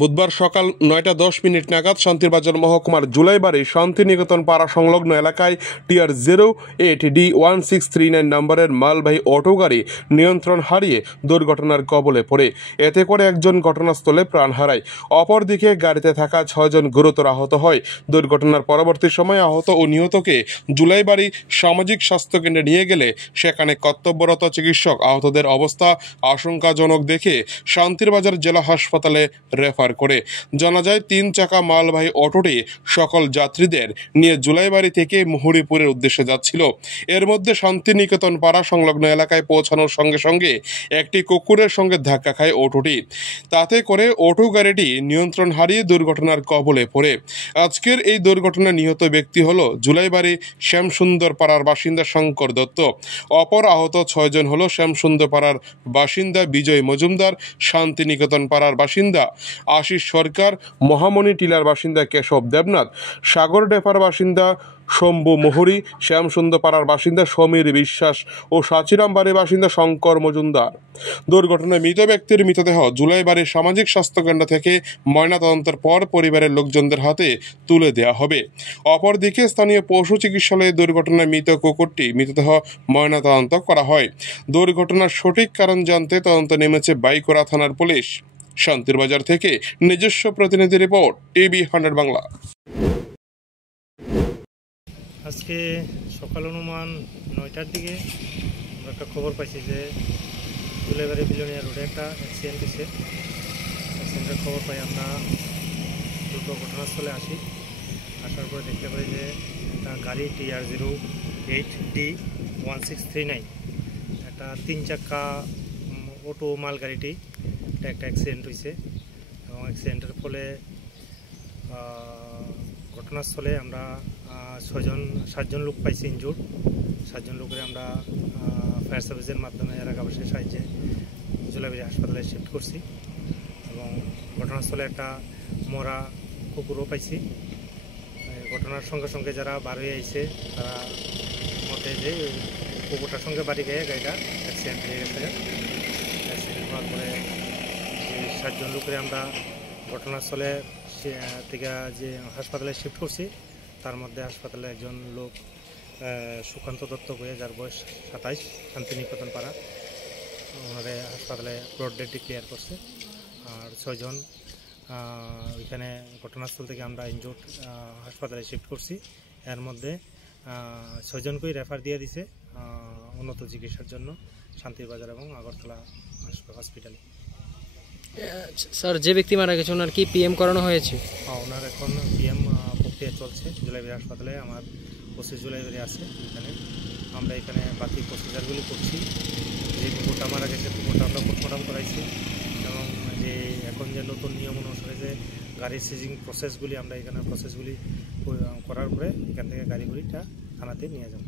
বুধবার সকাল ৯টা ১০ নাগাদ শান্তিরবাজার মহকুমার জুলাইবাড়ি শান্তিনিকেতন পাড়া সংলগ্ন এলাকায় টিআর 08D1639 নম্বরের মালবাহী অটো গাড়ি নিয়ন্ত্রণ হারিয়ে দুর্ঘটনার কবলে পড়ে। এতে করে একজন ঘটনাস্থলে প্রাণ হারায়, অপরদিকে গাড়িতে থাকা ৬ জন গুরুতর আহত হয়। দুর্ঘটনার পরবর্তী সময়ে আহত ও নিহতকে জুলাইবাড়ি সামাজিক স্বাস্থ্য কেন্দ্রে নিয়ে গেলে সেখানে কর্তব্যরত চিকিৎসক আহতদের অবস্থা আশঙ্কাজনক দেখে শান্তিরবাজার জেলা হাসপাতালে রেফার করে। জানা যায় ৩ চাকা মালবাহী অটোটি সকল যাত্রীদের নিয়ে জুলাইবাড়ি থেকে মুহুরীপুরের উদ্দেশ্যে যাচ্ছিল। এর মধ্যে শান্তিনিকেতন পাড়া সংলগ্ন এলাকায় পৌঁছানোর সঙ্গে সঙ্গে একটি কুকুরের সঙ্গে ধাক্কা খায় অটোটি। তাতে করে অটো গাড়িটি নিয়ন্ত্রণ হারিয়ে দুর্ঘটনার কবলে পড়ে। আজকের এই দুর্ঘটনায় নিহত ব্যক্তি হল জুলাইবাড়ি শ্যামসুন্দর পাড়ার বাসিন্দা শঙ্কর দত্ত। অপর আহত ৬ জন হল শ্যামসুন্দর পাড়ার বাসিন্দা বিজয় মজুমদার, শান্তিনিকেতন পাড়ার বাসিন্দা আশিস সরকার, মহামণি টিলার বাসিন্দা কেশব দেবনাথ, সাগর ডেপার বাসিন্দা শম্ভু মুহুরী, শ্যামসুন্দর পাড়ার বাসিন্দা সমীর বিশ্বাস ও সাচিরামবাড়ির বাসিন্দা শঙ্কর মজুমদার। দুর্ঘটনায় মৃত ব্যক্তির মৃতদেহ জুলাইবাড়ির সামাজিক স্বাস্থ্যকেন্দ্র থেকে ময়নাতদন্তের পর পরিবারের লোকজনদের হাতে তুলে দেওয়া হবে। অপরদিকে স্থানীয় পশু চিকিৎসালয়ে দুর্ঘটনায় মৃত কুকুরটি মৃতদেহ ময়নাতদন্ত করা হয়। দুর্ঘটনার সঠিক কারণ জানতে তদন্ত নেমেছে বাইকোড়া থানার পুলিশ। শান্তিরবাজার থেকে নিজস্ব প্রতিনিধি রিপোর্ট, টিভি 100 বাংলা। আজকে সকাল অনুমান 9টার দিকে আমরা একটা খবর পাইছি যে জুলাইবাড়ি বিলোনিয়া রোডে একটা অ্যাক্সিডেন্ট হয়েছে। অ্যাক্সিডেন্টের খবর পাই আমরা দ্রুত ঘটনাস্থলে আসি। আসার পরে দেখতে পাই যে একটা গাড়ি TR 08D1639 একটা 3 চাকা অটো মাল গাড়িটি একটা অ্যাক্সিডেন্ট হয়েছে এবং অ্যাক্সিডেন্টের ফলে ঘটনাস্থলে আমরা 7 জন লোক পাইছি ইনজুর্ড। 7 জন লোকের আমরা ফায়ার সার্ভিসের মাধ্যমে এলাকাবাসীর সাহায্যে জুলাইবাড়ি হাসপাতালে শিফট করছি এবং ঘটনাস্থলে একটা মরা কুকুরও পাইছি। ঘটনার সঙ্গে সঙ্গে যারা বার হয়ে আইছে তারা মতে যে কুকুরটার সঙ্গে বাড়ি গিয়ে গাড়িটা অ্যাক্সিডেন্ট হয়ে গেছে। অ্যাক্সিডেন্ট হওয়ার পরে 7 জন লোকের আমরা ঘটনাস্থলে থেকে যে হাসপাতালে শিফট করছি, তার মধ্যে হাসপাতালে একজন লোক সুকান্ত দত্ত হয়ে, যার বয়স 27, শান্তিনিকেতন পাড়া, ওনারে হাসপাতালে ব্লড ডেড ডিক্লেয়ার করছে। আর 6 জন ওইখানে ঘটনাস্থল থেকে আমরা ইনজুর্ড হাসপাতালে শিফট করছি। এর মধ্যে 6 জনকেই রেফার দিয়ে দিছে উন্নত চিকিৎসার জন্য শান্তিরবাজার এবং আগরতলা হসপিটালে। স্যার, যে ব্যক্তি মারা গেছে ওনার কি PM করানো হয়েছে? ওনার এখন PM প্রক্রিয়া চলছে জুলাইবাড়ি হাসপাতালে। আমার 25 জুলাইবাড়ি আছে, এখানে আমরা এখানে বাকি প্রসিজারগুলি করছি। যে কুকুরটা মারা গেছে কুকুরটা আমরা পোস্টমর্টম করাইছি এবং যে এখন যে নতুন নিয়ম অনুসারে যে গাড়ির সিজিং প্রসেসগুলি আমরা এখানে প্রসেসগুলি করার পরে এখান থেকে গাড়িগুলিটা থানাতে নিয়ে যাব।